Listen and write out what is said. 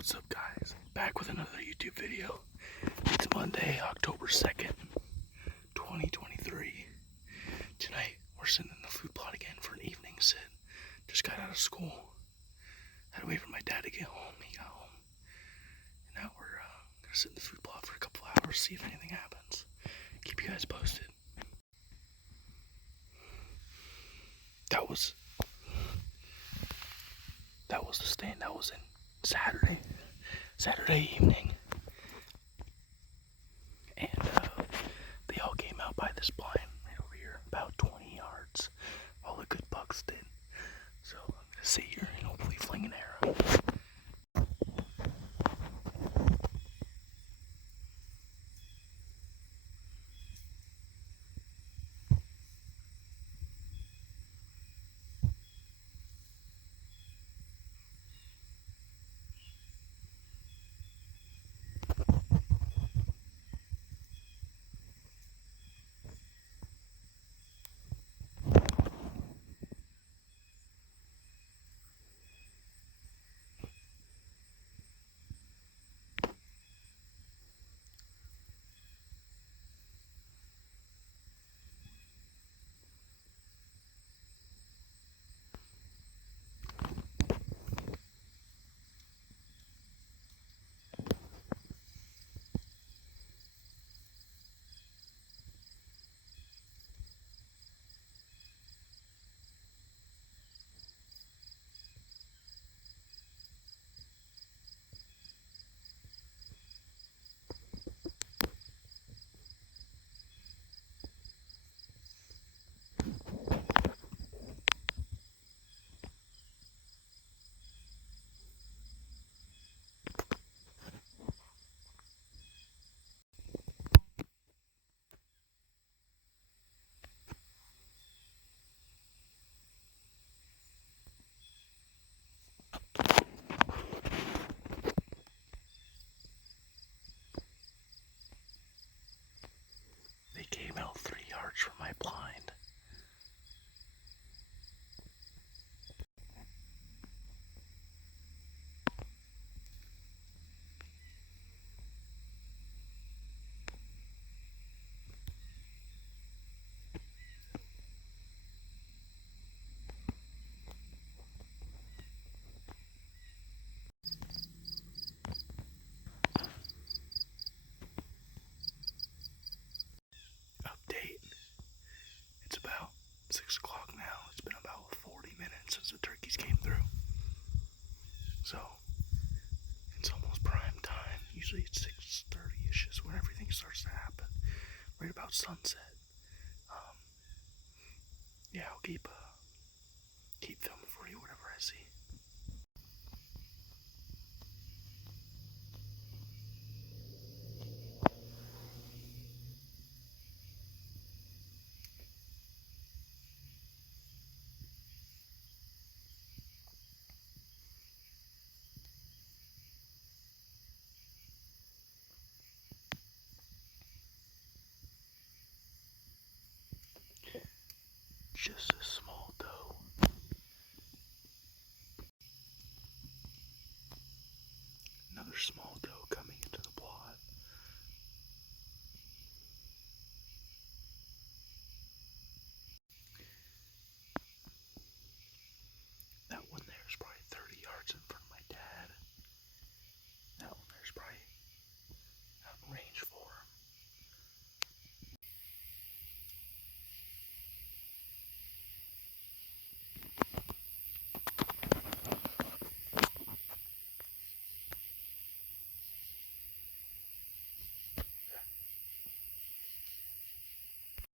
What's up, guys? Back with another YouTube video. It's Monday, October 2nd, 2023. Tonight, we're sitting in the food plot again for an evening sit. Just got out of school. Had to wait for my dad to get home. He got home. And now we're gonna sit in the food plot for a couple hours, see if anything happens. Keep you guys posted. That was the stand. That was in Saturday evening. And they all came out by this blind right over here, about 20 yards. All the good bucks did. So I'm gonna sit here and hopefully fling an arrow. They came out 3 yards from my blind. Update. It's about 6 o'clock now. It's been about 40 minutes since the turkeys came through. So, it's almost prime time. Usually it's 6:30-ish is when everything starts to happen. Right about sunset. Yeah, I'll keep filming for you, whatever I see. Just a small doe. Another small doe